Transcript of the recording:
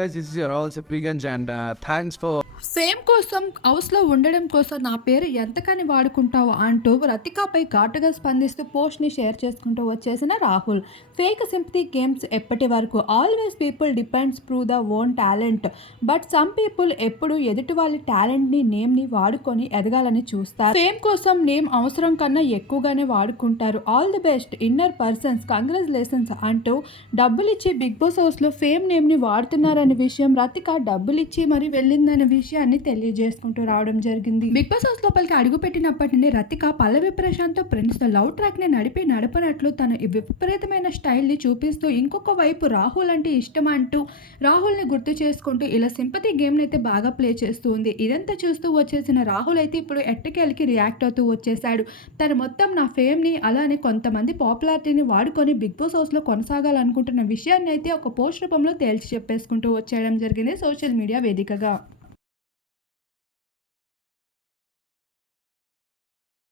Guys, this is your all Sapigans and uh, thanks for fame కోసం హౌస్లో ఉండడం కోసం నా పేరు ఎంతకని వాడుకుంటావు అంటూ రతికాపై ఘాటుగా స్పందిస్తూ పోస్ట్ని షేర్ చేసుకుంటూ వచ్చేసిన రాహుల్. ఫేక్ సింపతి గేమ్స్ ఎప్పటి వరకు? Always people depends through the own talent. But some people ఎప్పుడు ఎదుటి వాళ్ళ టాలెంట్ని నేమ్ని వాడుకొని ఎదగాలని చూస్తారు. ఫేమ్ కోసం నేమ్ అవసరం కన్నా ఎక్కువగానే వాడుకుంటారు. All the best inner persons congratulations అంటూ డబ్బులు ఇచ్చి బిగ్ బాస్ హౌస్లో ఫేమ్ నేమ్ని వాడుతున్నారనే విషయం రతిక డబ్బులు ఇచ్చి మరి వెళ్ళిందనే విషయం విషయాన్ని తెలియజేసుకుంటూ రావడం జరిగింది. బిగ్ బాస్ హౌస్ లోపలికి అడుగు పెట్టినప్పటి నుండి రతిక పల్లవి ప్రశాంత్తో ఫ్రెండ్స్తో లవ్ ట్రాక్ని నడిపి నడపనట్లు తన విపరీతమైన స్టైల్ని చూపిస్తూ ఇంకొక వైపు రాహుల్ అంటే ఇష్టం అంటూ రాహుల్ని గుర్తు చేసుకుంటూ ఇలా సింపతి గేమ్ అయితే బాగా ప్లే చేస్తూ ఉంది. ఇదంతా చూస్తూ వచ్చేసిన రాహుల్ అయితే ఇప్పుడు ఎట్టకేలకి రియాక్ట్ అవుతూ వచ్చేసాడు తను మొత్తం నా ఫేమ్ని అలానే కొంతమంది పాపులారిటీని వాడుకొని బిగ్ బాస్ హౌస్లో కొనసాగాలనుకుంటున్న విషయాన్ని అయితే ఒక పోస్ట్ రూపంలో తేల్చి చెప్పేసుకుంటూ వచ్చేయడం జరిగింది సోషల్ మీడియా వేదికగా.